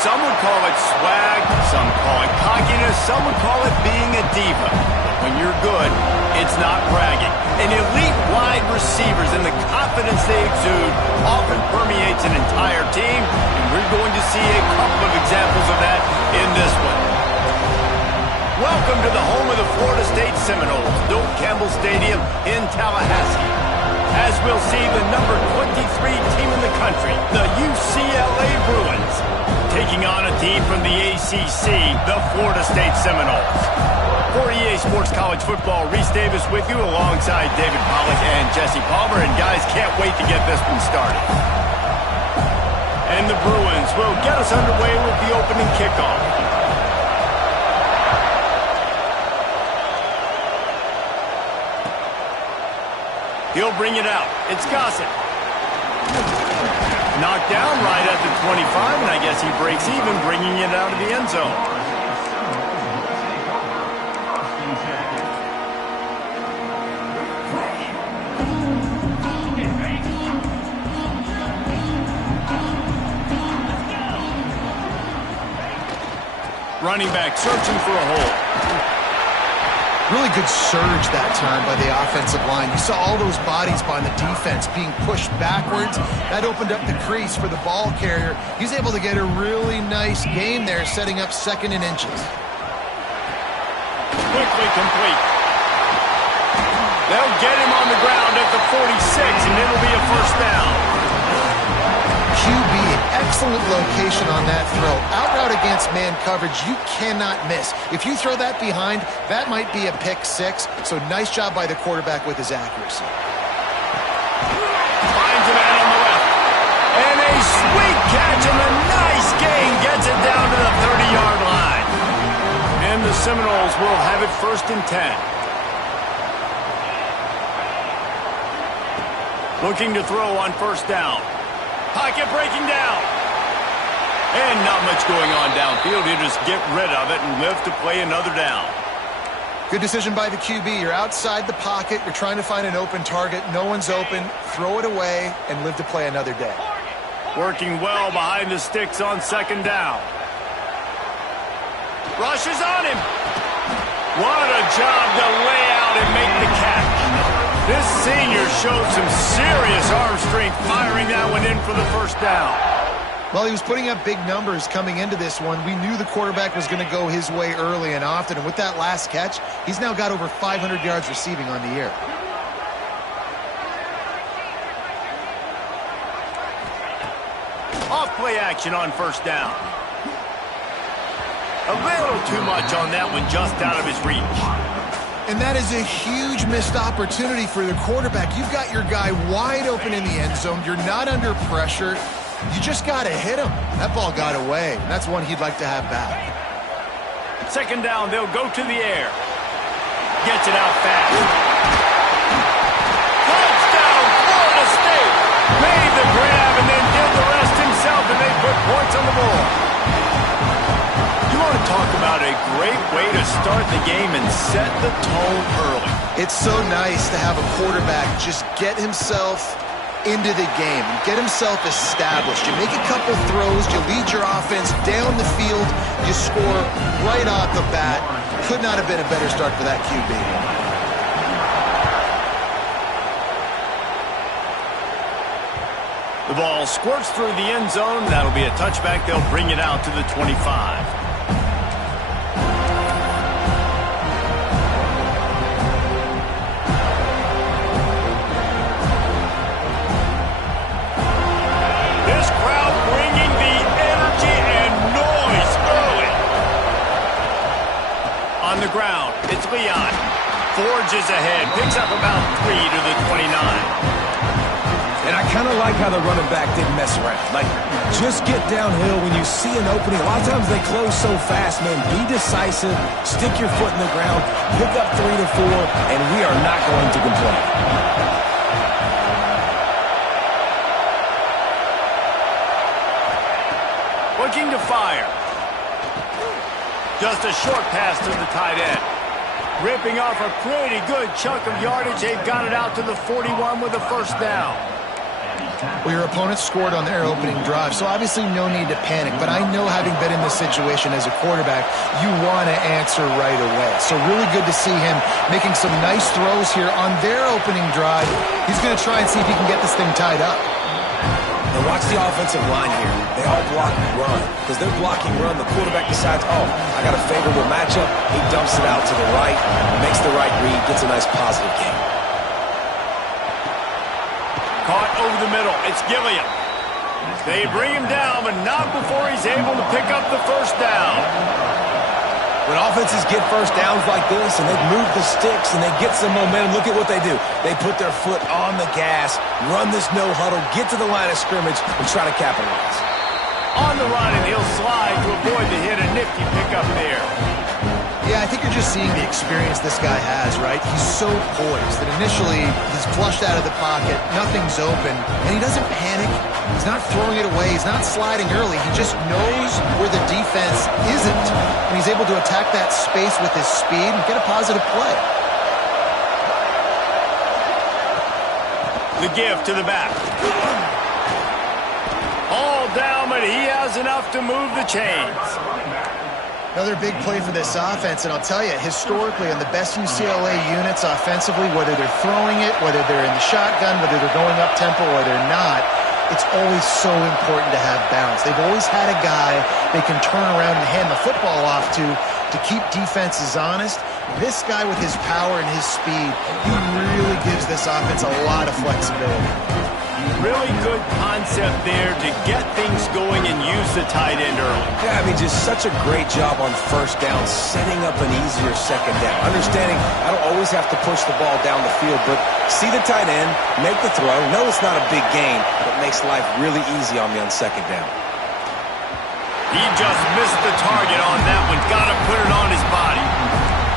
Some would call it swag, some call it cockiness, some would call it being a diva. But when you're good, it's not bragging. And elite wide receivers and the confidence they exude often permeates an entire team, and we're going to see a couple of examples of that in this one. Welcome to the home of the Florida State Seminoles, Doak Campbell Stadium in Tallahassee. As we'll see, the number 23 team in the country, the UCLA Bruins, taking on a team from the ACC, the Florida State Seminoles. For EA Sports College Football, Reese Davis with you alongside David Pollack and Jesse Palmer. And guys, can't wait to get this one started. And the Bruins will get us underway with the opening kickoff. He'll bring it out. It's Gossett. Knocked down right at the 25, and I guess he breaks even, bringing it out of the end zone. Running back searching for a hole. Really good surge that time by the offensive line. You saw all those bodies by the defense being pushed backwards. That opened up the crease for the ball carrier. He's able to get a really nice gain there, setting up 2nd and inches. Quickly complete. They'll get him on the ground at the 46, and it'll be a first down. QB, excellent location on that throw. Out route against man coverage, you cannot miss. If you throw that behind, that might be a pick 6. So nice job by the quarterback with his accuracy. Finds a man on the left. And a sweet catch and a nice gain gets it down to the 30-yard line. And the Seminoles will have it 1st and 10. Looking to throw on 1st down. Pocket breaking down. And not much going on downfield. You just get rid of it and live to play another down. Good decision by the QB. You're outside the pocket. You're trying to find an open target. No one's open. Throw it away and live to play another day. Working well behind the sticks on 2nd down. Rushes on him. What a job to lay out and make the catch. This senior showed some serious arm strength firing that one in for the 1st down. Well, he was putting up big numbers coming into this one. We knew the quarterback was going to go his way early and often, and with that last catch, he's now got over 500 yards receiving on the year. Off play action on 1st down. A little too much on that one, just out of his reach. And that is a huge missed opportunity for the quarterback. You've got your guy wide open in the end zone. You're not under pressure. You just got to hit him. That ball got away. That's one he'd like to have back. 2nd down, they'll go to the air. Gets it out fast. Touchdown, Florida State. Made the grab and then did the rest himself, and they put points on the board. You want to talk about a great way to start the game and set the tone early. It's so nice to have a quarterback just get himself into the game, get himself established. You make a couple throws, you lead your offense down the field, you score right off the bat. Could not have been a better start for that QB. The ball squirts through the end zone. That'll be a touchback. They'll bring it out to the 25. On the ground, it's Leon. Forges ahead, picks up about 3 to the 29. And I kind of like how the running back didn't mess around. Like, just get downhill when you see an opening. A lot of times they close so fast, man. Be decisive, stick your foot in the ground, pick up 3 to 4, and we are not going to complain. Looking to fire. Just a short pass to the tight end. Ripping off a pretty good chunk of yardage. They've got it out to the 41 with a first down. Well, your opponent scored on their opening drive, so obviously no need to panic. But I know, having been in this situation as a quarterback, you want to answer right away. So really good to see him making some nice throws here on their opening drive. He's going to try and see if he can get this thing tied up. And watch the offensive line here. They all block run. Because they're blocking run, the quarterback decides, oh, I got a favorable matchup. He dumps it out to the right, makes the right read, gets a nice positive gain. Caught over the middle. It's Gilliam. They bring him down, but not before he's able to pick up the first down. When offenses get first downs like this and they move the sticks and they get some momentum, look at what they do. They put their foot on the gas, run this no huddle, get to the line of scrimmage, and try to capitalize. On the run, and he'll slide to avoid the hit. A nifty pickup there. Yeah, I think you're just seeing the experience this guy has, right? He's so poised that initially he's flushed out of the pocket, nothing's open, and he doesn't panic. He's not throwing it away. He's not sliding early. He just knows where the defense isn't, and he's able to attack that space with his speed and get a positive play. The give to the back. All down, but he has enough to move the chains. Another big play for this offense, and I'll tell you, historically, on the best UCLA units offensively, whether they're throwing it, whether they're in the shotgun, whether they're going up-tempo or they're not, it's always so important to have balance. They've always had a guy they can turn around and hand the football off to keep defenses honest. This guy with his power and his speed, he really gives this offense a lot of flexibility. Really good concept there to get things going and use the tight end early. Yeah, I mean, just such a great job on first down, setting up an easier second down. Understanding I don't always have to push the ball down the field, but see the tight end, make the throw. No, it's not a big gain, but makes life really easy on me on second down. He just missed the target on that one. Got to put it on his body.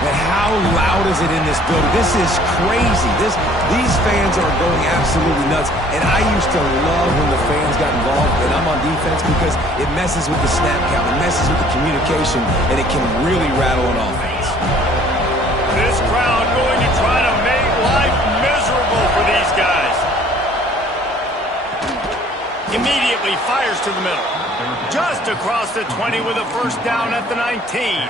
And how loud is it in this building? This is crazy. These fans are going absolutely nuts. And I used to love when the fans got involved and I'm on defense because it messes with the snap count, it messes with the communication, and it can really rattle an offense. This crowd going to try to make life miserable for these guys. Immediately fires to the middle. Just across the 20 with a first down at the 19.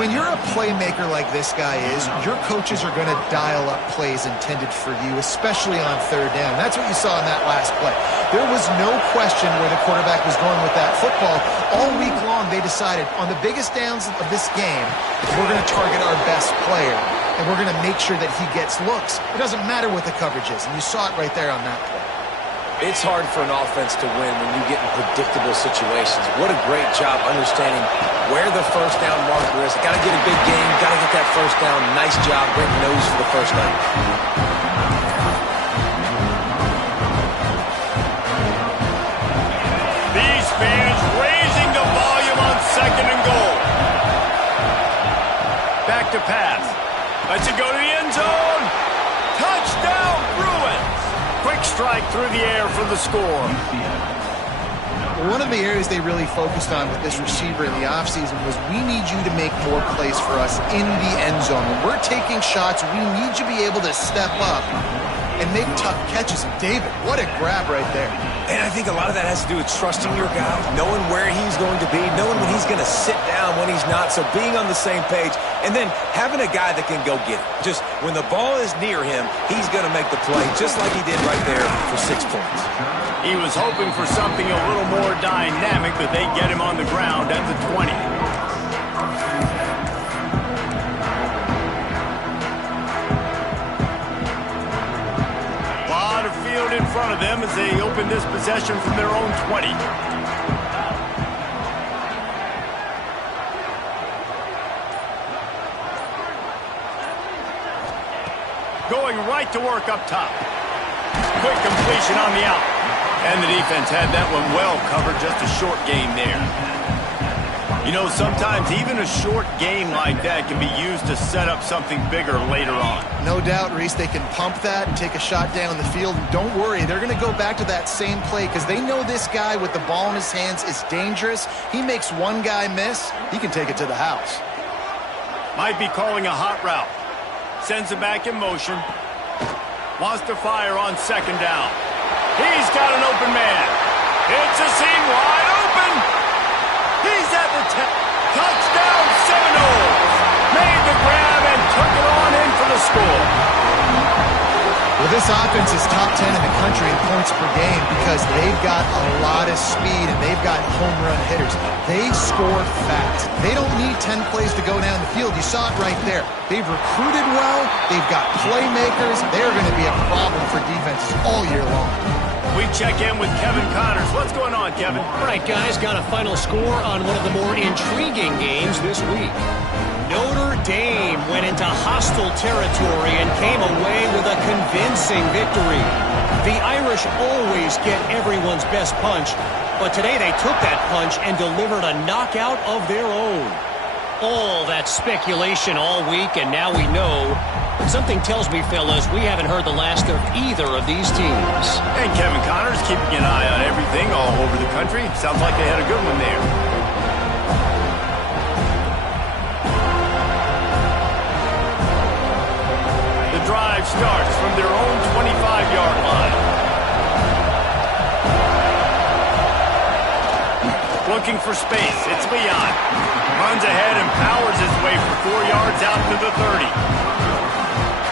When you're a playmaker like this guy is, your coaches are going to dial up plays intended for you, especially on third down. That's what you saw in that last play. There was no question where the quarterback was going with that football. All week long, they decided on the biggest downs of this game, we're going to target our best player, and we're going to make sure that he gets looks. It doesn't matter what the coverage is, and you saw it right there on that play. It's hard for an offense to win when you get in predictable situations. What a great job understanding where the first down marker is. Got to get a big game, got to get that first down. Nice job, great nose for the first down. These fans raising the volume on second and goal. Back to pass. Lets it go to the end zone. Touchdown, Bruins. Quick strike through the air for the score. One of the areas they really focused on with this receiver in the offseason was, we need you to make more plays for us in the end zone. When we're taking shots, we need you to be able to step up and make tough catches. And David, what a grab right there. And I think a lot of that has to do with trusting your guy, knowing where he's going to be, knowing when he's going to sit down, when he's not, so being on the same page, and then having a guy that can go get it. Just when the ball is near him, he's going to make the play, just like he did right there for 6 points. He was hoping for something a little more dynamic, but they get him on the ground at the 20. Lot of field in front of them as they open this possession from their own 20. going right to work up top. Quick completion on the out. And the defense had that one well covered. Just a short game there. You know, sometimes even a short game like that can be used to set up something bigger later on. No doubt, Reese, they can pump that and take a shot down the field. And don't worry, they're going to go back to that same play because they know this guy with the ball in his hands is dangerous. He makes one guy miss, he can take it to the house. Might be calling a hot route. Sends it back in motion. Wants to fire on second down. He's got an open man. It's a seam wide open. He's at the 10. Touchdown Seminoles. Made the grab and took it on in for the score. Well, this offense is top 10 in the country in points per game because they've got a lot of speed and they've got home run hitters. They score fast. They don't need 10 plays to go down the field. You saw it right there. They've recruited well. They've got playmakers. They're going to be a problem for defenses all year long. We check in with Kevin Connors. What's going on, Kevin? All right, guys, got a final score on one of the more intriguing games this week. Notre Dame went into hostile territory and came away with a convincing victory. The Irish always get everyone's best punch, but today they took that punch and delivered a knockout of their own. All that speculation all week, and now we know. Something tells me, fellas, we haven't heard the last of either of these teams. And Kevin Connors keeping an eye on everything all over the country. Sounds like they had a good one there. The drive starts from their own 25-yard line. Looking for space. It's Leon. Runs ahead and powers his way for 4 yards out to the 30.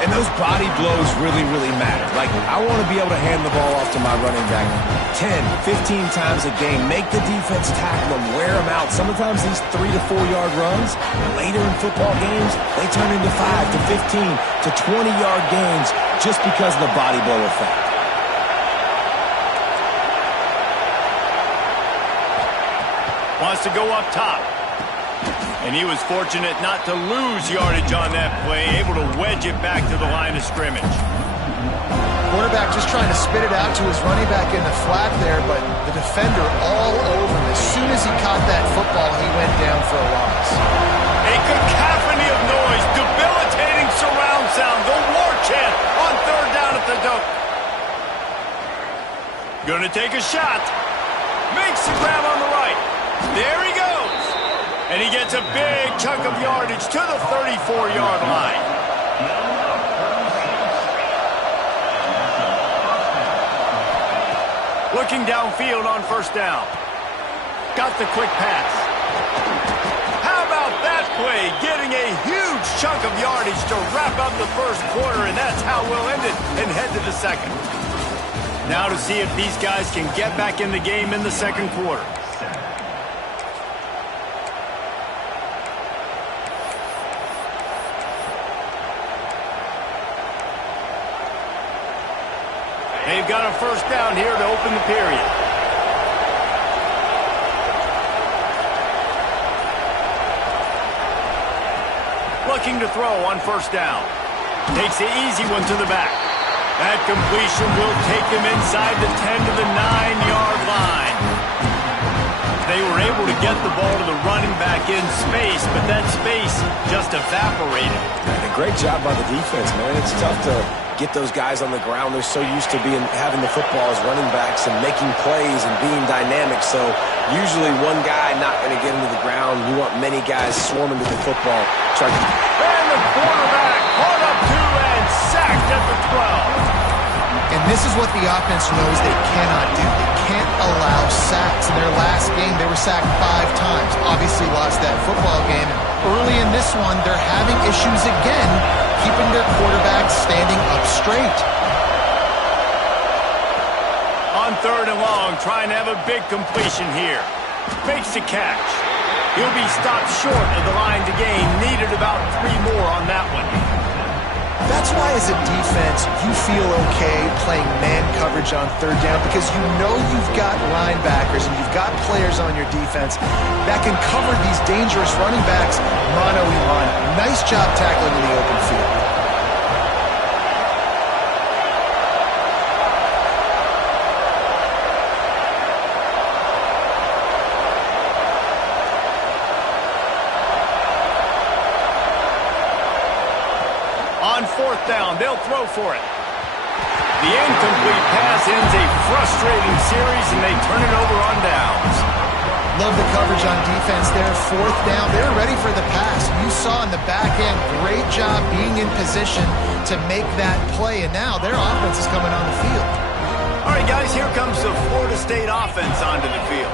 And those body blows really, really matter. Like, I want to be able to hand the ball off to my running back 10, 15 times a game. Make the defense tackle them, wear them out. Sometimes these 3 to 4 yard runs, later in football games, they turn into 5 to 15 to 20-yard gains just because of the body blow effect. Wants to go up top. And he was fortunate not to lose yardage on that play, able to wedge it back to the line of scrimmage. Quarterback just trying to spit it out to his running back in the flat there, but the defender all over him. As soon as he caught that football, he went down for a loss. A cacophony of noise, debilitating surround sound, the war chant on third down at the dope. Gonna take a shot. Makes the grab on the right. There he goes. And he gets a big chunk of yardage to the 34-yard line. Looking downfield on first down. Got the quick pass. How about that play? Getting a huge chunk of yardage to wrap up the first quarter, and that's how we'll end it and head to the second. Now to see if these guys can get back in the game in the second quarter. They've got a first down here to open the period. Looking to throw on first down. Takes the easy one to the back. That completion will take them inside the 10 to the 9-yard line. They were able to get the ball to the running back in space, but that space just evaporated. And a great job by the defense, man. It's tough to get those guys on the ground. They're so used to having the football as running backs and making plays and being dynamic. So usually one guy not going to get into the ground. You want many guys swarming to the football. And the quarterback caught up to and sacked at the 12. And this is what the offense knows they cannot do. They can't allow sacks. In their last game, they were sacked 5 times. Obviously lost that football game. Early in this one, they're having issues again, keeping their quarterback standing up straight. On third and long, trying to have a big completion here. Makes the catch. He'll be stopped short of the line to gain. Needed about 3 more on that one. That's why as a defense, you feel okay playing man coverage on third down because you know you've got linebackers and you've got players on your defense that can cover these dangerous running backs mano a mano. Nice job tackling in the open field. fourth down. They'll throw for it. The incomplete pass ends a frustrating series, and they turn it over on downs. Love the coverage on defense there. Fourth down. They're ready for the pass. You saw in the back end, great job being in position to make that play. And now their offense is coming on the field. All right, guys, here comes the Florida State offense onto the field.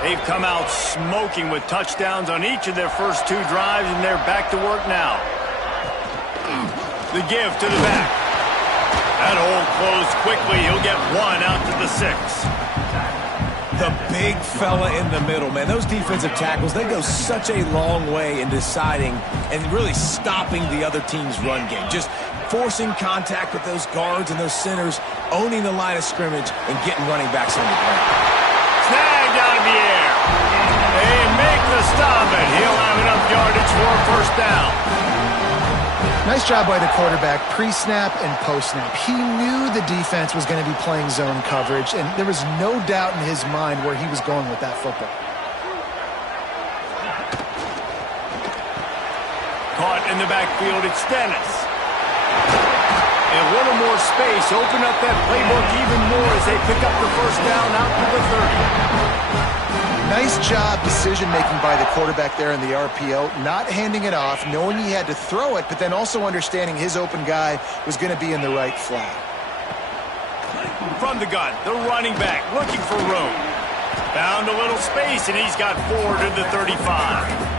They've come out smoking with touchdowns on each of their first two drives, and they're back to work now. The give to the back. That hole closed quickly. He'll get one out to the 6. The big fella in the middle, man. Those defensive tackles, they go such a long way in deciding and really stopping the other team's run game. Just forcing contact with those guards and those centers, owning the line of scrimmage, and getting running backs on the ground. Snagged out of the air. They make the stop, and he'll have enough yardage for a first down. Nice job by the quarterback, pre-snap and post-snap. He knew the defense was going to be playing zone coverage, and there was no doubt in his mind where he was going with that football. Caught in the backfield, it's Dennis. A little more space, open up that playbook even more as they pick up the first down out to the 30. Nice job decision-making by the quarterback there in the RPO, not handing it off, knowing he had to throw it, but then also understanding his open guy was going to be in the right flat. From the gun, the running back looking for room. Found a little space, and he's got 4 to the 35.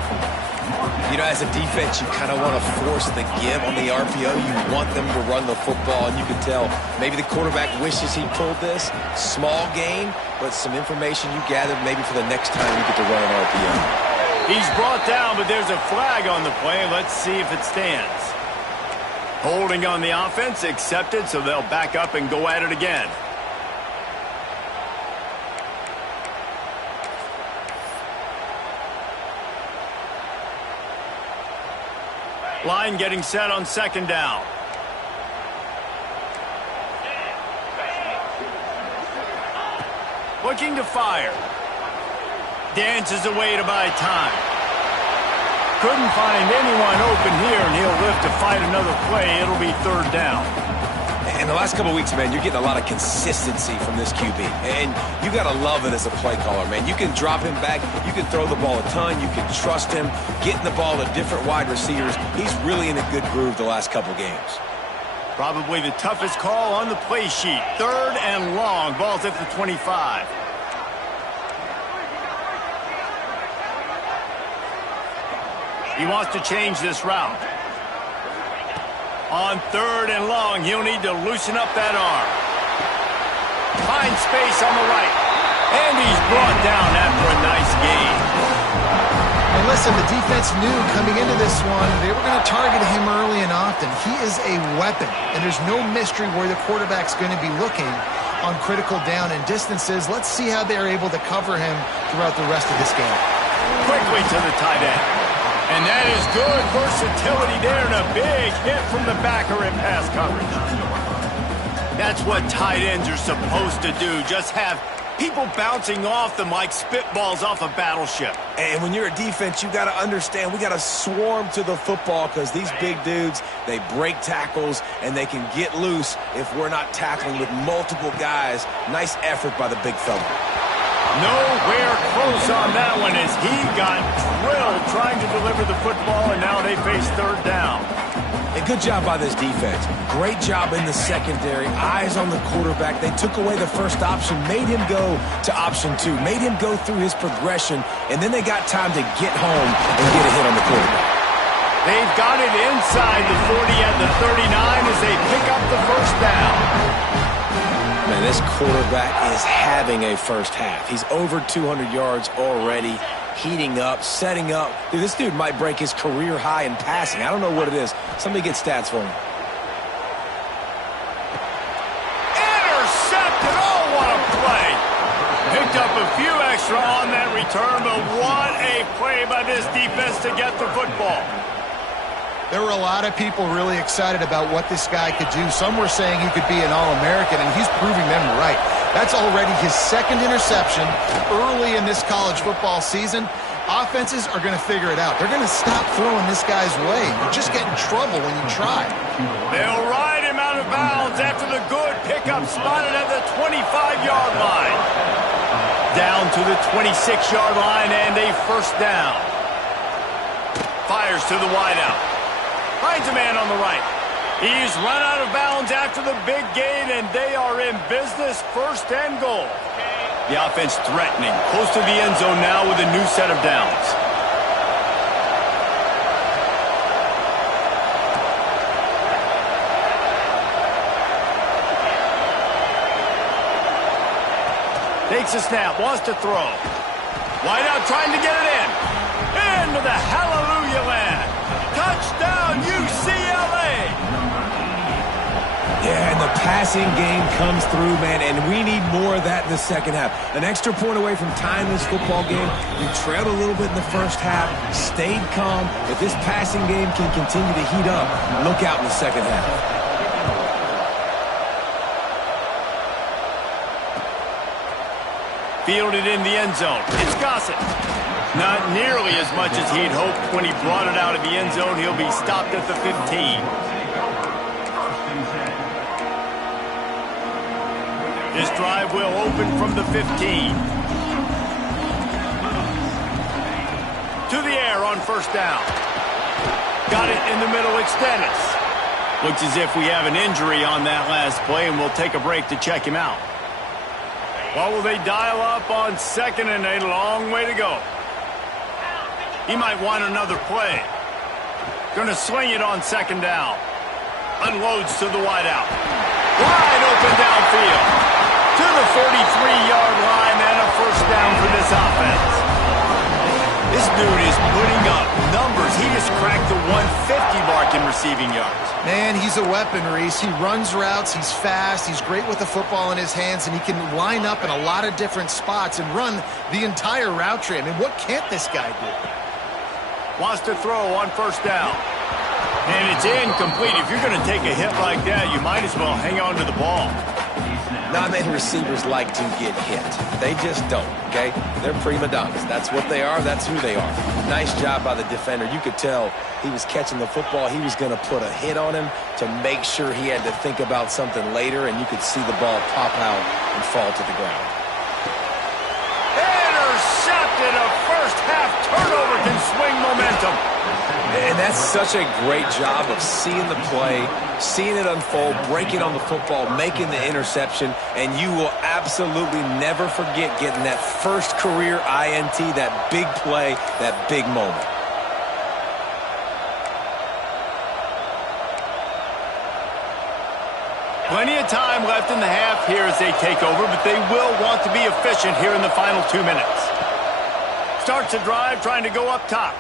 You know, as a defense, you kind of want to force the give on the RPO. You want them to run the football, and you can tell maybe the quarterback wishes he pulled this. Small gain, but some information you gathered maybe for the next time you get to run an RPO. He's brought down, but there's a flag on the play. Let's see if it stands. Holding on the offense, accepted, so they'll back up and go at it again. Line getting set on second down. Looking to fire. Dances away to buy time. Couldn't find anyone open here, and he'll live to fight another play. It'll be third down. In the last couple of weeks, man, you're getting a lot of consistency from this QB. And you got to love it as a play caller, man. You can drop him back. You can throw the ball a ton. You can trust him. Getting the ball to different wide receivers. He's really in a good groove the last couple games. Probably the toughest call on the play sheet. Third and long. Ball's at the 25. He wants to change this route. On third and long, he'll need to loosen up that arm. Finds space on the right. And he's brought down after a nice gain. And listen, the defense knew coming into this one, they were going to target him early and often. He is a weapon, and there's no mystery where the quarterback's going to be looking on critical down and distances. Let's see how they're able to cover him throughout the rest of this game. Quickly to the tight end. And that is good versatility there, and a big hit from the backer in pass coverage. That's what tight ends are supposed to do. Just have people bouncing off them like spitballs off a battleship. And when you're a defense, you got to understand we got to swarm to the football because these big dudes, they break tackles and they can get loose if we're not tackling with multiple guys. Nice effort by the big fella. Nowhere close on that one as he got drilled trying to deliver the football, and now they face third down. A good job by this defense. Great job in the secondary. Eyes on the quarterback. They took away the first option, made him go to option 2, made him go through his progression, and then they got time to get home and get a hit on the quarterback. They've got it inside the 40 at the 39 as they pick up the first down. Man, this quarterback is having a first half. He's over 200 yards already, heating up, setting up. Dude, this dude might break his career high in passing. I don't know what it is. Somebody get stats for him. Intercepted! Oh, what a play! Picked up a few extra on that return, but what a play by this defense to get the football. There were a lot of people really excited about what this guy could do. Some were saying he could be an All-American, and he's proving them right. That's already his second interception early in this college football season. offenses are going to figure it out. They're going to stop throwing this guy's way. You just get in trouble when you try. They'll ride him out of bounds after the good pickup spotted at the 25-yard line. Down to the 26-yard line and a first down. Fires to the wideout. Finds a man on the right. He's run out of bounds after the big gain, and they are in business, first and goal. The offense threatening, close to the end zone now with a new set of downs. Takes a snap, wants to throw. Wideout trying to get it in. Into the hallelujah land. Touchdown, UCLA! Yeah, and the passing game comes through, man, and we need more of that in the second half. An extra point away from tying this football game. We trailed a little bit in the first half, stayed calm. If this passing game can continue to heat up, look out in the second half. Fielded in the end zone. It's Gossett. Not nearly as much as he'd hoped when he brought it out of the end zone. He'll be stopped at the 15. This drive will open from the 15. To the air on first down. Got it in the middle, extended. Looks as if we have an injury on that last play, and we'll take a break to check him out. What will they dial up on second and a long way to go? He might want another play. Going to swing it on second down. Unloads to the wideout. Wide open downfield. To the 43-yard line and a first down for this offense. This dude is putting up numbers. He just cracked the 150 mark in receiving yards. Man, he's a weapon, Reese. He runs routes, he's fast, he's great with the football in his hands, and he can line up in a lot of different spots and run the entire route tree. I mean, what can't this guy do? Wants to throw on first down. And it's incomplete. If you're going to take a hit like that, you might as well hang on to the ball. Not many receivers like to get hit. They just don't, okay? They're prima donnas. That's what they are. That's who they are. Nice job by the defender. You could tell he was catching the football. He was going to put a hit on him to make sure he had to think about something later, and you could see the ball pop out and fall to the ground. Intercepted. A first-half turnover can swing momentum. And that's such a great job of seeing the play, seeing it unfold, breaking on the football, making the interception, and you will absolutely never forget getting that first career INT, that big play, that big moment. Plenty of time left in the half here as they take over, but they will want to be efficient here in the final 2 minutes. Starts a drive trying to go up top.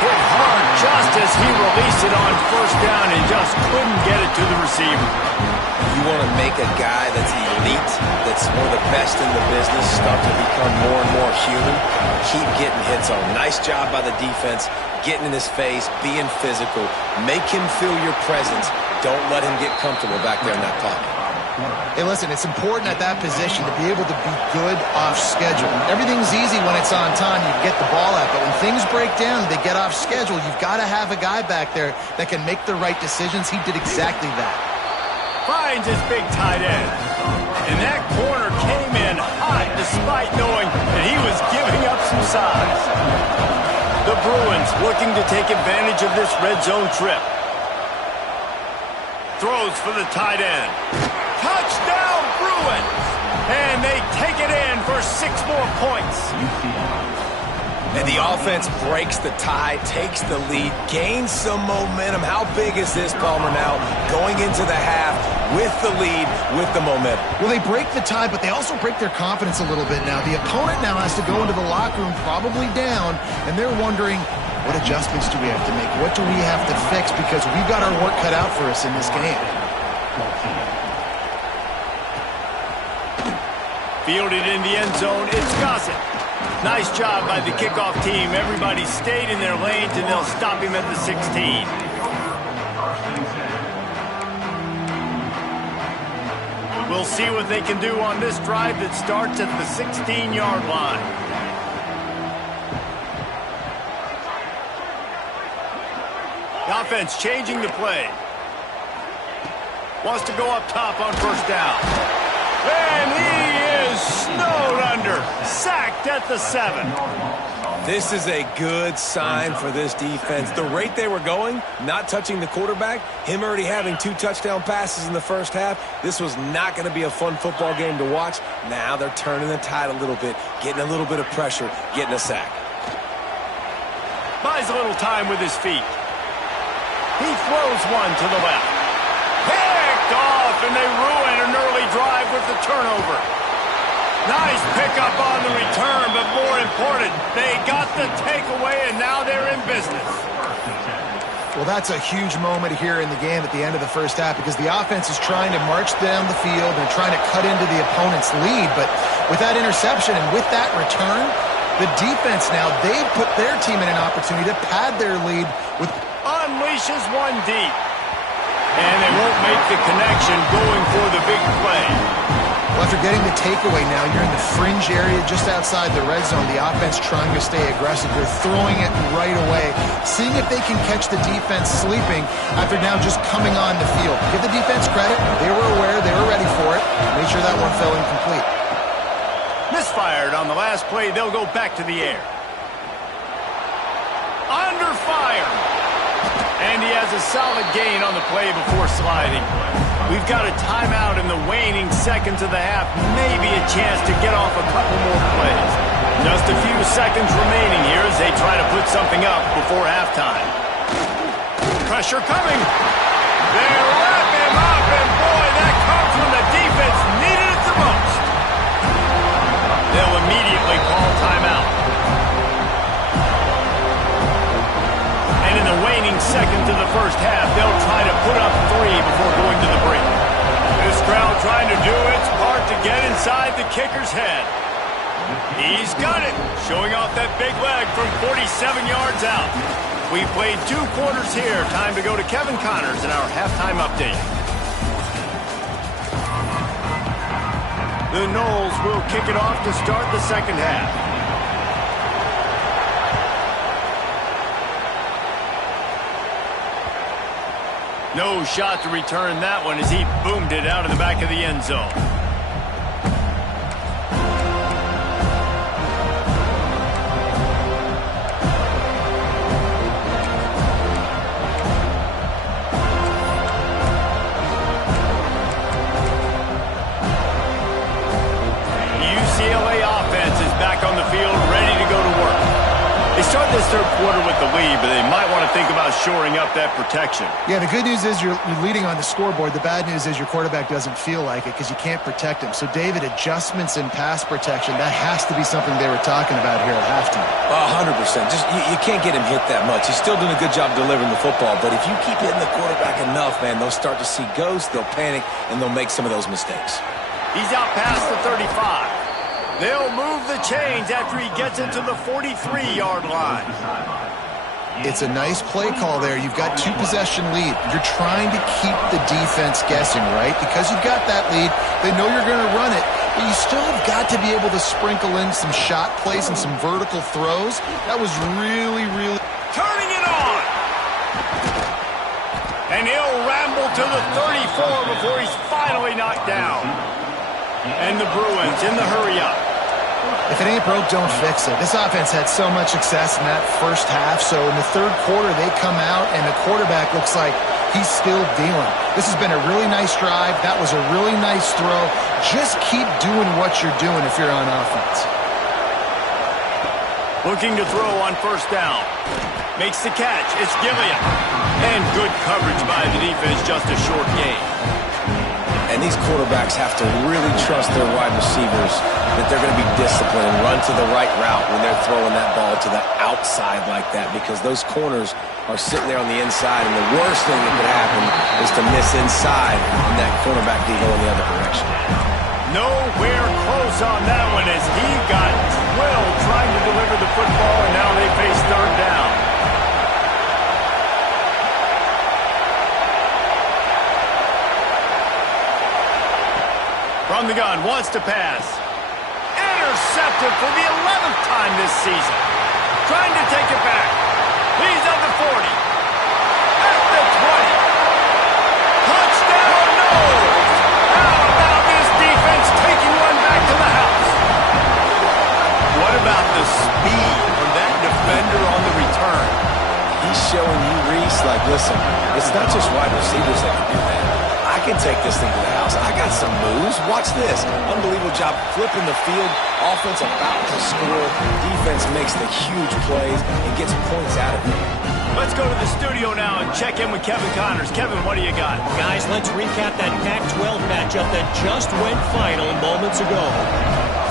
Hit hard just as he released it on first down and just couldn't get it to the receiver. You want to make a guy that's elite, that's one of the best in the business, start to become more and more human, keep getting hits on. Nice job by the defense, getting in his face, being physical. Make him feel your presence. Don't let him get comfortable back there in that pocket. Hey, listen, it's important at that position to be able to be good off schedule. Everything's easy when it's on time. You get the ball out. But when things break down, they get off schedule. You've got to have a guy back there that can make the right decisions. He did exactly that. Finds his big tight end. And that corner came in hot despite knowing that he was giving up some size. The Bruins looking to take advantage of this red zone trip. Throws for the tight end. Touchdown, Bruins! And they take it in for 6 more points. And the offense breaks the tie, takes the lead, gains some momentum. How big is this, Palmer, now? Going into the half with the lead, with the momentum. Well, they break the tie, but they also break their confidence a little bit now. The opponent now has to go into the locker room probably down, and they're wondering, what adjustments do we have to make? What do we have to fix? Because we've got our work cut out for us in this game. Fielded in the end zone, it's Gossett. Nice job by the kickoff team. Everybody stayed in their lanes, and they'll stop him at the 16. We'll see what they can do on this drive that starts at the 16-yard line. Offense changing the play. Wants to go up top on first down. And he is snowed under. Sacked at the 7. This is a good sign for this defense. The rate they were going, not touching the quarterback, him already having 2 touchdown passes in the first half, this was not going to be a fun football game to watch. Now they're turning the tide a little bit, getting a little bit of pressure, getting a sack. Buys a little time with his feet. He throws one to the left. Picked off, and they ruin an early drive with the turnover. Nice pickup on the return, but more important, they got the takeaway, and now they're in business. Well, that's a huge moment here in the game at the end of the first half because the offense is trying to march down the field and trying to cut into the opponent's lead. But with that interception and with that return, the defense now, they put their team in an opportunity to pad their lead with... Unleashes one deep. And they won't make the connection going for the big play. Well, after getting the takeaway now, you're in the fringe area just outside the red zone. The offense trying to stay aggressive. They're throwing it right away, seeing if they can catch the defense sleeping after now just coming on the field. Give the defense credit. They were aware. They were ready for it. Made sure that one fell incomplete. Misfired on the last play. They'll go back to the air. Under fire. And he has a solid gain on the play before sliding. We've got a timeout in the waning seconds of the half. Maybe a chance to get off a couple more plays. Just a few seconds remaining here as they try to put something up before halftime. Pressure coming. They wrap him up, and boy, that comes when the defense needed it the most. They'll immediately call timeout. And in the waning seconds of the first half, they'll try to put up 3 before going to the break. This crowd trying to do its part to get inside the kicker's head. He's got it, showing off that big leg from 47 yards out. We've played 2 quarters here. Time to go to Kevin Connors in our halftime update. The Noles will kick it off to start the second half. No shot to return that one as he boomed it out of the back of the end zone. UCLA offense is back on the field, ready to go to work. They start this third quarter with the lead, but they might want to think about shoring up that protection. Yeah, the good news is you're leading on the scoreboard. The bad news is your quarterback doesn't feel like it because you can't protect him. So, David, adjustments in pass protection, that has to be something they were talking about here at halftime. 100%. Just you can't get him hit that much. He's still doing a good job delivering the football, but if you keep hitting the quarterback enough, man, they'll start to see ghosts, they'll panic, and they'll make some of those mistakes. He's out past the 35. They'll move the chains after he gets into the 43-yard line. It's a nice play call there. You've got 2-possession lead. You're trying to keep the defense guessing, right? Because you've got that lead, they know you're going to run it, but you still have got to be able to sprinkle in some shot plays and some vertical throws. That was really, really... Turning it on! And he'll ramble to the 34 before he's finally knocked down. And the Bruins in the hurry-up. If it ain't broke, don't fix it. This offense had so much success in that first half, so in the third quarter, they come out, and the quarterback looks like he's still dealing. This has been a really nice drive. That was a really nice throw. Just keep doing what you're doing if you're on offense. Looking to throw on first down. Makes the catch. It's Gilliam. And good coverage by the defense, just a short gain. And these quarterbacks have to really trust their wide receivers that they're going to be disciplined and run to the right route when they're throwing that ball to the outside like that, because those corners are sitting there on the inside, and the worst thing that could happen is to miss inside and that cornerback be going the other direction. Nowhere close on that one as he got drilled trying to deliver the football, and now they face third down. From the gun, wants to pass. Intercepted for the 11th time this season. Trying to take it back. He's at the 40. At defender on the return. He's showing you, Reese, like, listen, it's not just wide receivers that can do that. I can take this thing to the house. I got some moves. Watch this. Unbelievable job flipping the field. Offense about to score. Defense makes the huge plays and gets points out of it. Let's go to the studio now and check in with Kevin Connors. Kevin, what do you got? Guys, let's recap that Pac-12 matchup that just went final moments ago.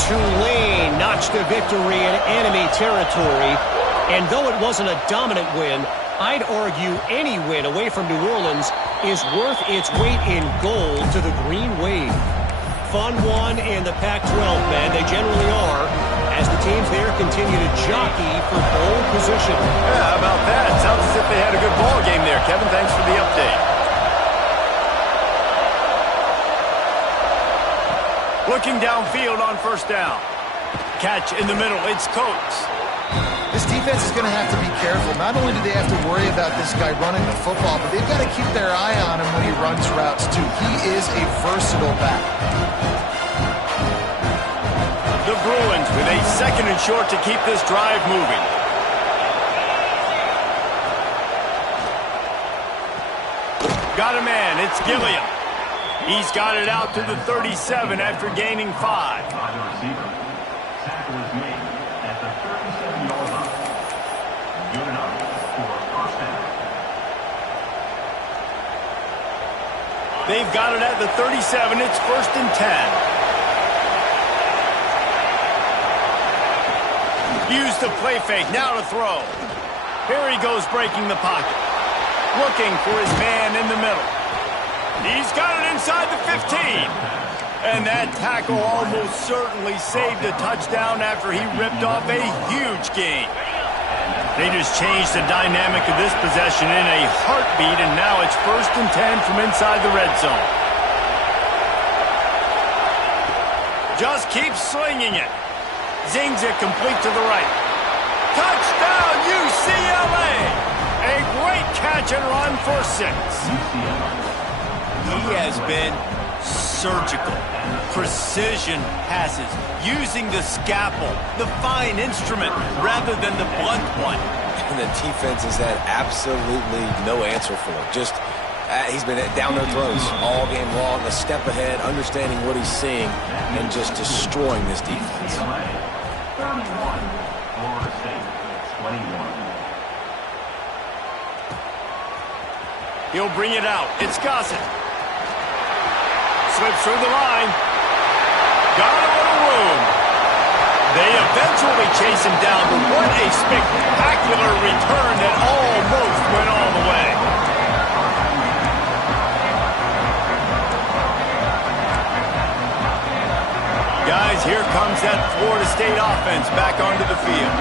Tulane notched a victory in enemy territory. And though it wasn't a dominant win, I'd argue any win away from New Orleans is worth its weight in gold to the Green Wave. Fun one in the Pac-12, man. They generally are, as the teams there continue to jockey for bowl position. Yeah, how about that? Sounds as if they had a good ball game there. Kevin, thanks for the update. Looking downfield on first down. Catch in the middle. It's Coates. This defense is going to have to be careful. Not only do they have to worry about this guy running the football, but they've got to keep their eye on him when he runs routes, too. He is a versatile back. The Bruins with a second and short to keep this drive moving. Got a man. It's Gilliam. He's got it out to the 37 after gaining 5. They've got it at the 37. It's 1st and 10. Use the play fake. Now to throw. Here he goes breaking the pocket. Looking for his man in the middle. He's got it inside the 15. And that tackle almost certainly saved a touchdown after he ripped off a huge gain. They just changed the dynamic of this possession in a heartbeat, and now it's 1st and 10 from inside the red zone. Just keep slinging it. Zings it complete to the right. Touchdown, UCLA! A great catch and run for 6. He has been surgical. Precision passes, using the scalpel, the fine instrument, rather than the blunt one. And the defense has had absolutely no answer for it. Just, he's been down their throats all game long, a step ahead, understanding what he's seeing, and just destroying this defense. He'll bring it out. It's Gossett. Slips through the line. Got a little room. They eventually chase him down, but what a spectacular return that almost went all the way. Guys, here comes that Florida State offense back onto the field.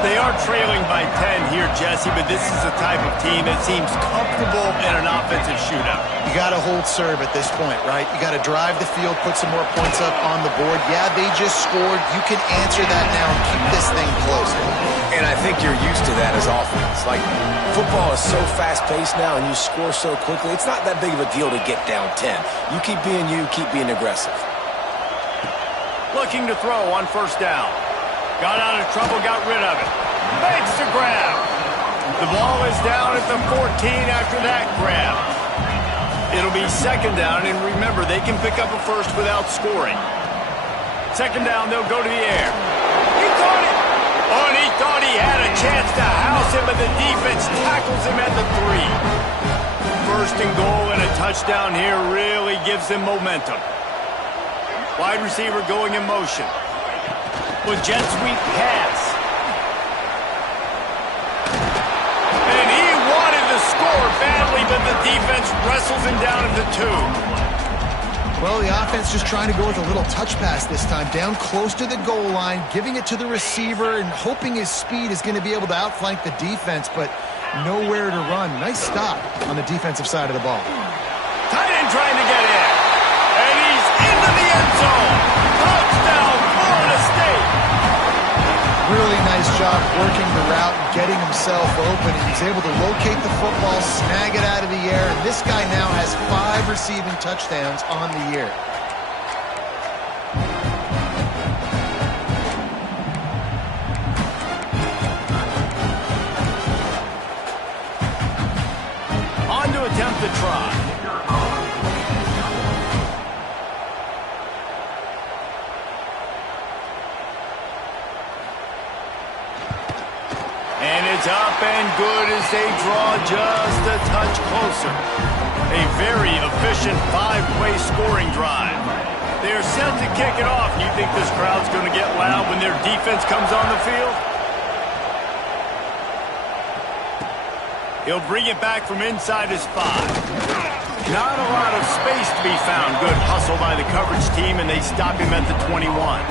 They are trailing by 10 here, Jesse, but this is the type of team that seems comfortable in an offensive shootout. You got to hold serve at this point, right? You got to drive the field, put some more points up on the board. Yeah, they just scored. You can answer that now and keep this thing close. And I think you're used to that as offense. Like, football is so fast-paced now and you score so quickly, it's not that big of a deal to get down 10. You keep being aggressive. Looking to throw on first down. Got out of trouble, got rid of it. Makes the grab. The ball is down at the 14 after that grab. It'll be 2nd down, and remember, they can pick up a first without scoring. 2nd down, they'll go to the air. He caught it. Oh, and he thought he had a chance to house him, but the defense tackles him at the 3. 1st and goal and a touchdown here really gives them momentum. Wide receiver going in motion. With jet sweep pass. And he wanted to score badly, but the defense wrestles him down at the 2. Well, the offense just trying to go with a little touch pass this time. Down close to the goal line, giving it to the receiver and hoping his speed is going to be able to outflank the defense, but nowhere to run. Nice stop on the defensive side of the ball. Tight end trying to get in. And he's into the end zone. Touchdown, Florida State. Really nice job working the route and getting himself open. And he's able to locate the football, snag it out of the air. And this guy now has 5 receiving touchdowns on the year. try. And it's up and good as they draw just a touch closer. A very efficient five-play scoring drive. They're set to kick it off. You think this crowd's going to get loud when their defense comes on the field? He'll bring it back from inside his 5. Not a lot of space to be found. Good hustle by the coverage team, and they stop him at the 21.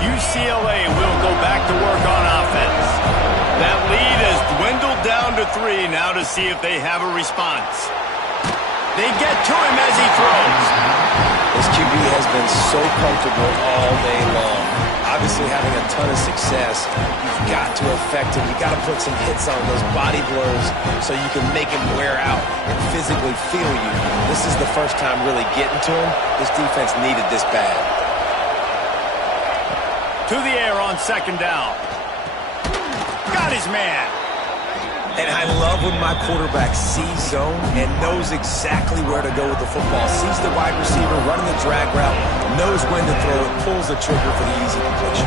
UCLA will go back to work on offense. That lead has dwindled down to 3 now to see if they have a response. They get to him as he throws. This QB has been so comfortable all day long. Obviously having a ton of success. You've got to affect him. You've got to put some hits on those body blows so you can make him wear out and physically feel you. This is the first time really getting to him. This defense needed this bad. To the air on second down. Got his man. And I love when my quarterback sees zone and knows exactly where to go with the football. Sees the wide receiver running the drag route, knows when to throw it, pulls the trigger for the easy completion.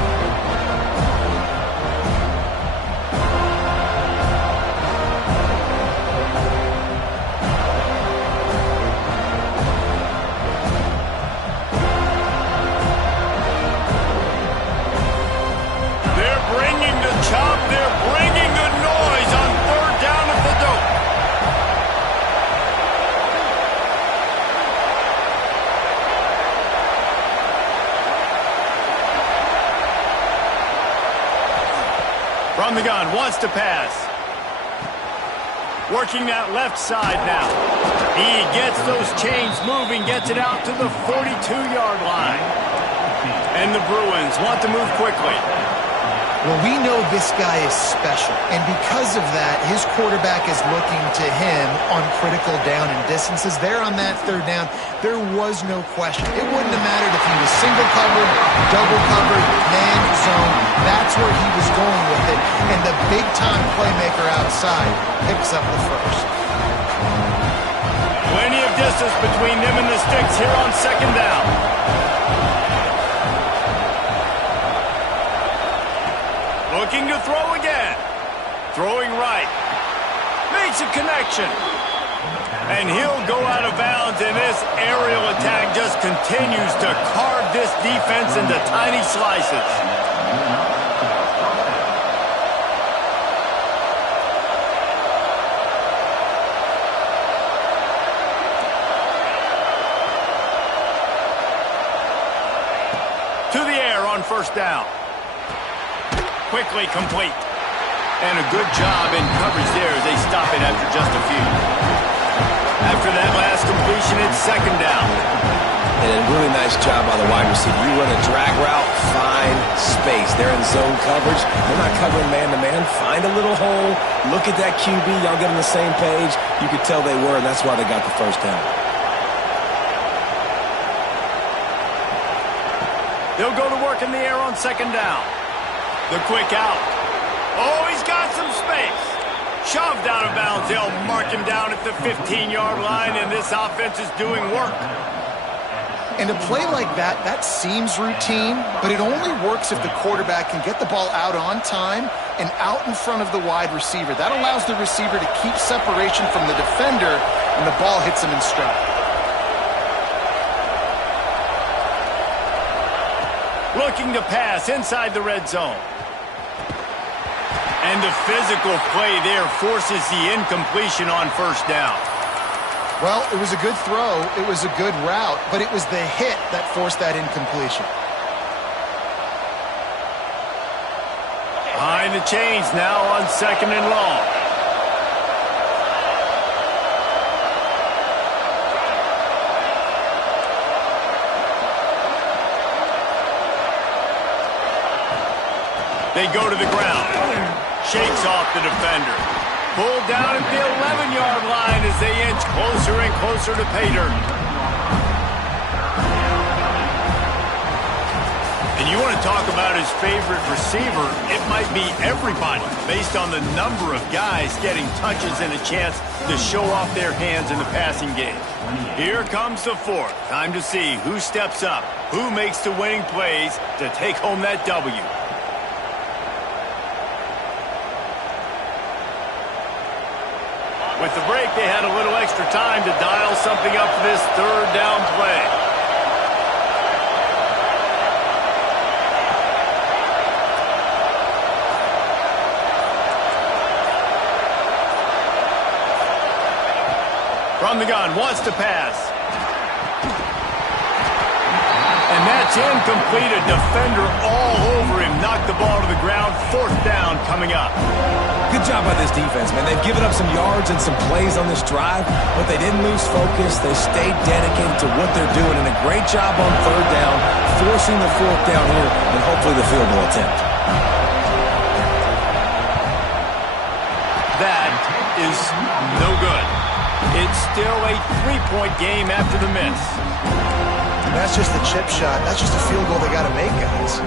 They're bringing the chop. They're bringing the noise on third down at the dope. From the gun, wants to pass. Working that left side now. He gets those chains moving, gets it out to the 42-yard line. And the Bruins want to move quickly. Well, we know this guy is special, and because of that, his quarterback is looking to him on critical down and distances. There on that third down, there was no question. It wouldn't have mattered if he was single covered, double covered, man zone. That's where he was going with it, and the big-time playmaker outside picks up the first. Plenty of distance between them and the sticks here on second down. Looking to throw again. Throwing right. Makes a connection. And he'll go out of bounds, and this aerial attack just continues to carve this defense into tiny slices. To the air on first down. Quickly complete. And a good job in coverage there as they stop it after just a few. After that last completion, it's second down. And a really nice job by the wide receiver. You run a drag route, find space. They're in zone coverage. They're not covering man-to-man. Find a little hole. Look at that QB. Y'all get on the same page. You could tell they were, and that's why they got the first down. They'll go to work in the air on second down. The quick out. Oh, he's got some space. Shoved out of bounds. They'll mark him down at the 15-yard line, and this offense is doing work. And a play like that, that seems routine, but it only works if the quarterback can get the ball out on time and out in front of the wide receiver. That allows the receiver to keep separation from the defender, and the ball hits him in stride. Looking to pass inside the red zone. And the physical play there forces the incompletion on first down. Well, it was a good throw, it was a good route, but it was the hit that forced that incompletion. Behind the chains now on second and long. They go to the ground. Shakes off the defender. Pulled down at the 11-yard line as they inch closer and closer to pay dirt. And you want to talk about his favorite receiver, it might be everybody based on the number of guys getting touches and a chance to show off their hands in the passing game. Here comes the fourth. Time to see who steps up, who makes the winning plays to take home that W. With the break, they had a little extra time to dial something up for this third down play. From the gun, wants to pass. And that's incomplete. A defender all over him. Knocked the ball to the ground. Fourth down coming up. Good job by this defense, man. They've given up some yards and some plays on this drive, but they didn't lose focus. They stayed dedicated to what they're doing, and a great job on third down, forcing the fourth down here, and hopefully the field goal attempt. That is no good. It's still a three-point game after the miss. And that's just the chip shot. That's just a field goal they got to make, guys.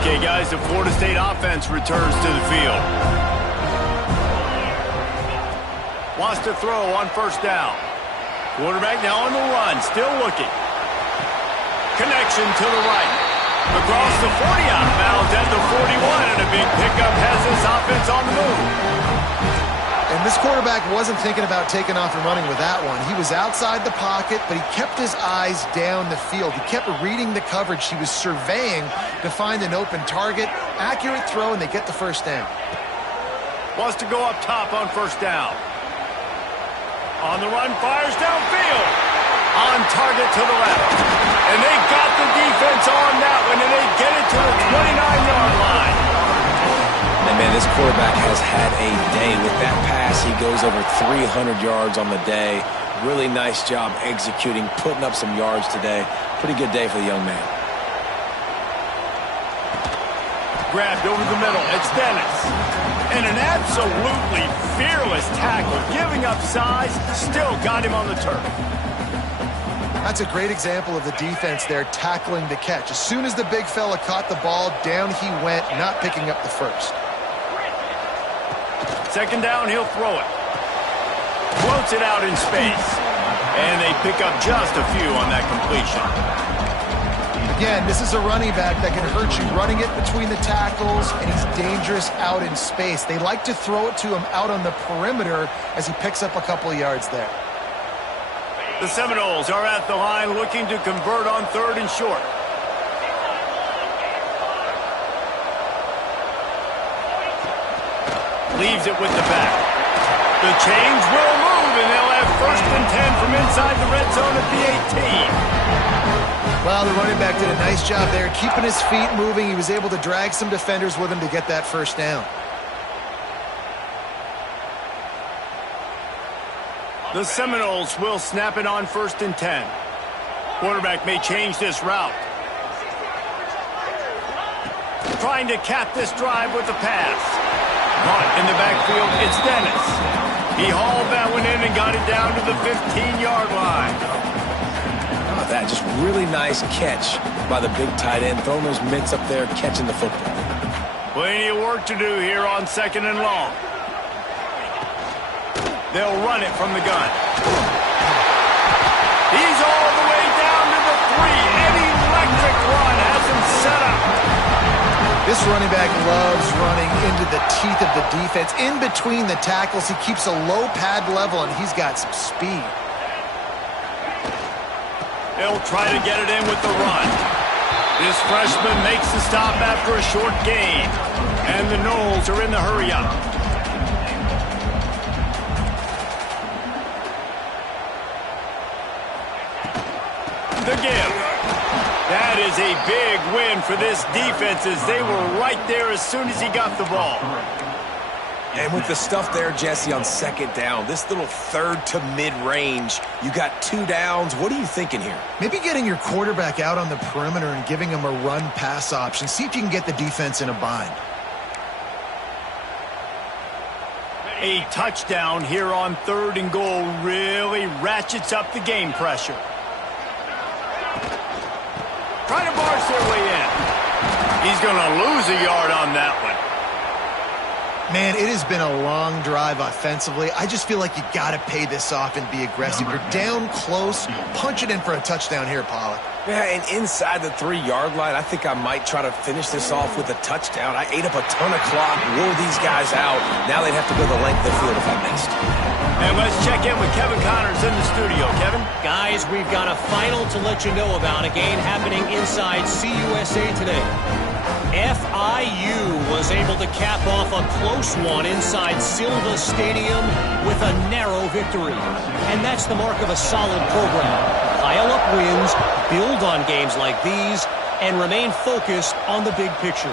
Okay, guys, the Florida State offense returns to the field. Wants to throw on first down. Quarterback now on the run, still looking. Connection to the right. Across the 40, out of bounds at the 41, and a big pickup has this offense on the move. And this quarterback wasn't thinking about taking off and running with that one. He was outside the pocket, but he kept his eyes down the field. He kept reading the coverage. He was surveying to find an open target. Accurate throw, and they get the first down. Wants to go up top on first down. On the run, fires downfield. On target to the left. And they got the defense on that one, and they get it to the 29-yard line. And, man, this quarterback has had a day. With that pass, he goes over 300 yards on the day. Really nice job executing, putting up some yards today. Pretty good day for the young man. Grabbed over the middle. It's Dennis. And an absolutely fearless tackle. Giving up size, still got him on the turf. That's a great example of the defense there tackling the catch. As soon as the big fella caught the ball, down he went, not picking up the first. Second down, he'll throw it. Floats it out in space. And they pick up just a few on that completion. Again, this is a running back that can hurt you, running it between the tackles, and he's dangerous out in space. They like to throw it to him out on the perimeter as he picks up a couple of yards there. The Seminoles are at the line looking to convert on third and short. Leaves it with the back. The chains will move, and they'll have first and 10 from inside the red zone at the 18. Well, the running back did a nice job there, keeping his feet moving. He was able to drag some defenders with him to get that first down. The Seminoles will snap it on first and 10. Quarterback may change this route. Trying to cap this drive with the pass. Caught in the backfield, it's Dennis. He hauled that one in and got it down to the 15-yard line. Oh, that just really nice catch by the big tight end, throwing those mitts up there, catching the football. Plenty of work to do here on second and long. They'll run it from the gun. He's all the way down to the 3. An electric run has him set up. This running back loves running into the teeth of the defense. In between the tackles, he keeps a low pad level, and he's got some speed. They'll try to get it in with the run. This freshman makes the stop after a short gain. And the Noles are in the hurry-up. The give. That is a big win for this defense as they were right there as soon as he got the ball. And with the stuff there, Jesse, on second down, this little third to mid-range, you got 2 downs. What are you thinking here? Maybe getting your quarterback out on the perimeter and giving him a run-pass option. See if you can get the defense in a bind. A touchdown here on 3rd and goal really ratchets up the game pressure. Trying to barge their way in. He's going to lose a yard on that one. Man, it has been a long drive offensively. I just feel like you got to pay this off and be aggressive. You're down close. Punch it in for a touchdown here, Pollock. Yeah, and inside the 3-yard line, I think I might try to finish this off with a touchdown. I ate up a ton of clock, wore these guys out. Now they'd have to go the length of the field if I missed. And let's check in with Kevin Connors in the studio. Kevin? Guys, we've got a final to let you know about, a game happening inside CUSA today. FIU was able to cap off a close one inside Silva Stadium with a narrow victory. And that's the mark of a solid program. Pile up wins, build on games like these, and remain focused on the big picture.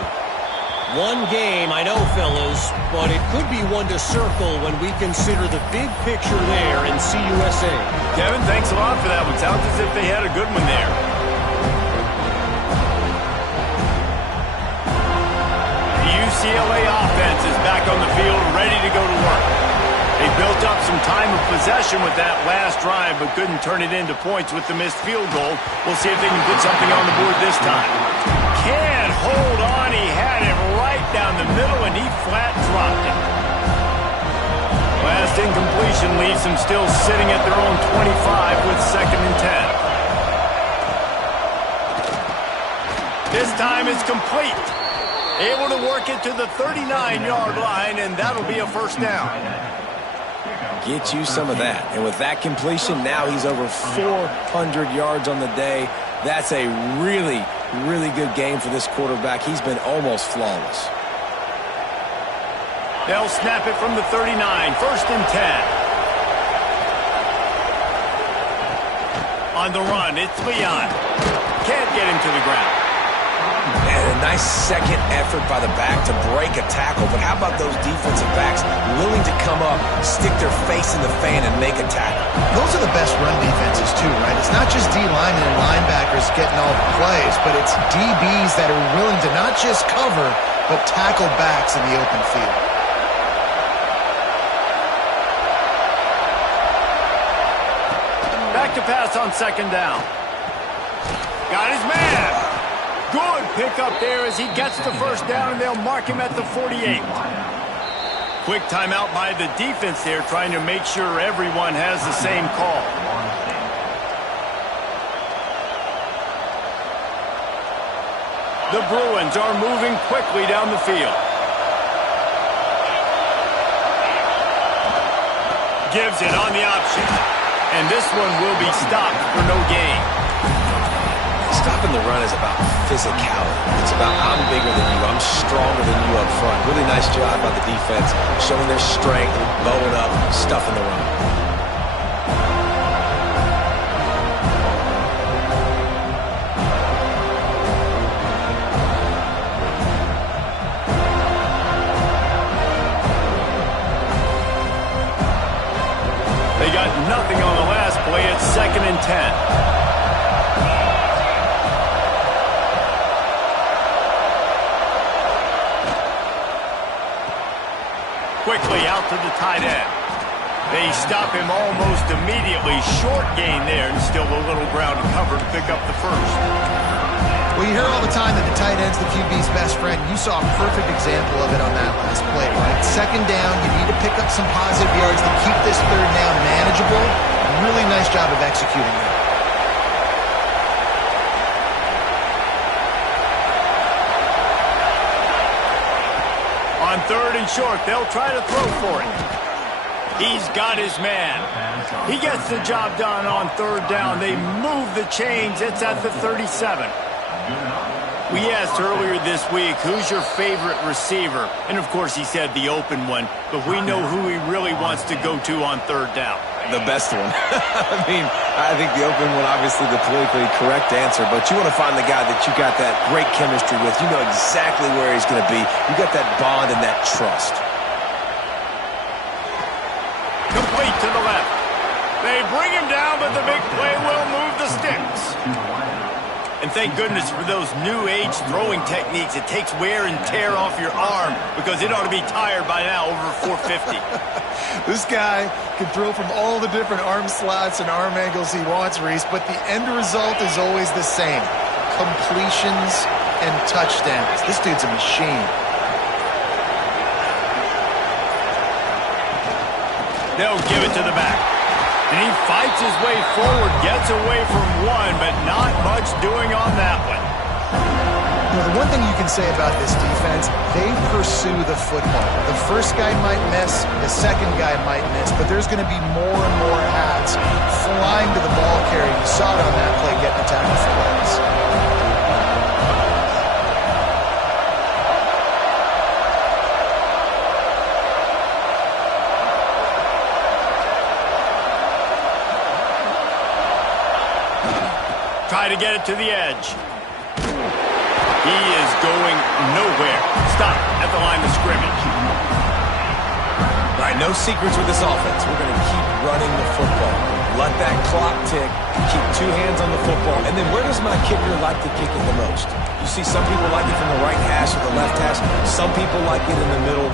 One game, I know, fellas, but it could be one to circle when we consider the big picture there in CUSA. Kevin, thanks a lot for that one. Sounds as if they had a good one there. The UCLA offense is back on the field, ready to go to work. They built up some time of possession with that last drive, but couldn't turn it into points with the missed field goal. We'll see if they can put something on the board this time. Can't hold on. He had it right down the middle, and he flat dropped it. Last incompletion leaves them still sitting at their own 25 with 2nd and 10. This time it's complete. Able to work it to the 39-yard line, and that'll be a 1st down. Get you some of that. And with that completion, now he's over 400 yards on the day. That's a really, really good game for this quarterback. He's been almost flawless. They'll snap it from the 39, 1st and 10. On the run, it's Leon. Can't get him to the ground. And a nice second effort by the back to break a tackle. But how about those defensive backs willing to come up, stick their face in the fan, and make a tackle? Those are the best run defenses, too, right? It's not just D-linemen and linebackers getting all the plays, but it's DBs that are willing to not just cover, but tackle backs in the open field. Back to pass on 2nd down. Got his man. Good pickup there as he gets the 1st down, and they'll mark him at the 48. Quick timeout by the defense there, trying to make sure everyone has the same call. The Bruins are moving quickly down the field. Gives it on the option. And this one will be stopped for no gain. Stopping the run is about physicality. It's about I'm bigger than you, I'm stronger than you up front. Really nice job by the defense, showing their strength, bowing up, stuffing the run. They got nothing on the last play. It's 2nd and 10. Quickly out to the tight end. They stop him almost immediately. Short gain there, and still a little ground to cover to pick up the 1st. Well, you hear all the time that the tight end's the QB's best friend. You saw a perfect example of it on that last play, right? 2nd down, you need to pick up some positive yards to keep this 3rd down manageable. Really nice job of executing that. On 3rd and short, they'll try to throw for it. He's got his man. He gets the job done on 3rd down. They move the chains. It's at the 37. We asked earlier this week, who's your favorite receiver? And, of course, he said the open one. But we know who he really wants to go to on 3rd down. The best one. I mean, I think the open one, obviously the politically correct answer, but you want to find the guy that you got that great chemistry with. You know exactly where he's going to be. You got that bond and that trust. Complete to the left. They bring him down, but the big play will move the sticks. And thank goodness for those new age throwing techniques. It takes wear and tear off your arm because it ought to be tired by now, over 450. This guy can throw from all the different arm slots and arm angles he wants, Reese, but the end result is always the same. Completions and touchdowns. This dude's a machine. They'll give it to the back. And he fights his way forward, gets away from one, but not much doing on that one. You know, the one thing you can say about this defense, they pursue the football. The first guy might miss, the second guy might miss, but there's going to be more and more hats flying to the ball carrier. You saw it on that play getting the tackle for loss. Try to get it to the edge. He is going nowhere. Stop at the line of scrimmage. All right, no secrets with this offense. We're going to keep running the football. Let that clock tick. Keep two hands on the football. And then where does my kicker like to kick it the most? You see some people like it from the right hash or the left hash. Some people like it in the middle.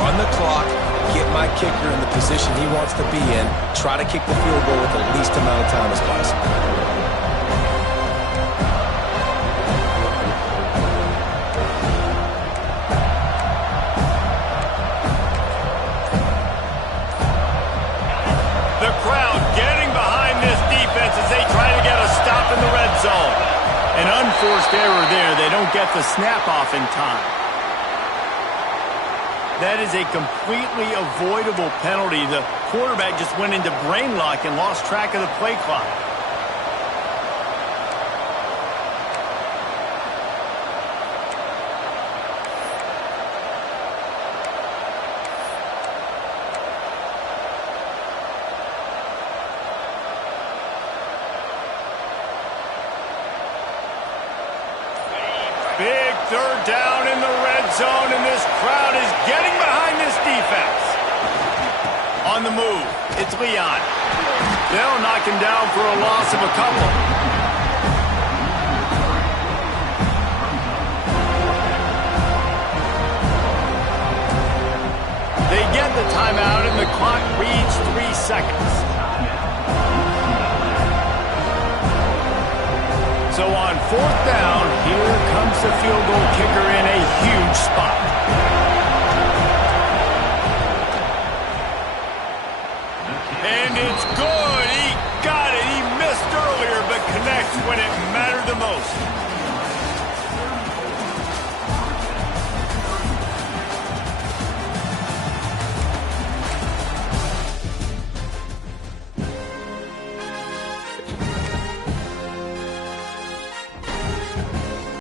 Run the clock. Get my kicker in the position he wants to be in. Try to kick the field goal with the least amount of time as possible. In the red zone. An unforced error there. They don't get the snap off in time. That is a completely avoidable penalty. The quarterback just went into brain lock and lost track of the play clock. Big third down in the red zone, and this crowd is getting behind this defense. On the move, it's Leon. They'll knock him down for a loss of a couple. They get the timeout, and the clock reads 3 seconds. So on fourth down, here comes the field goal kicker in a huge spot.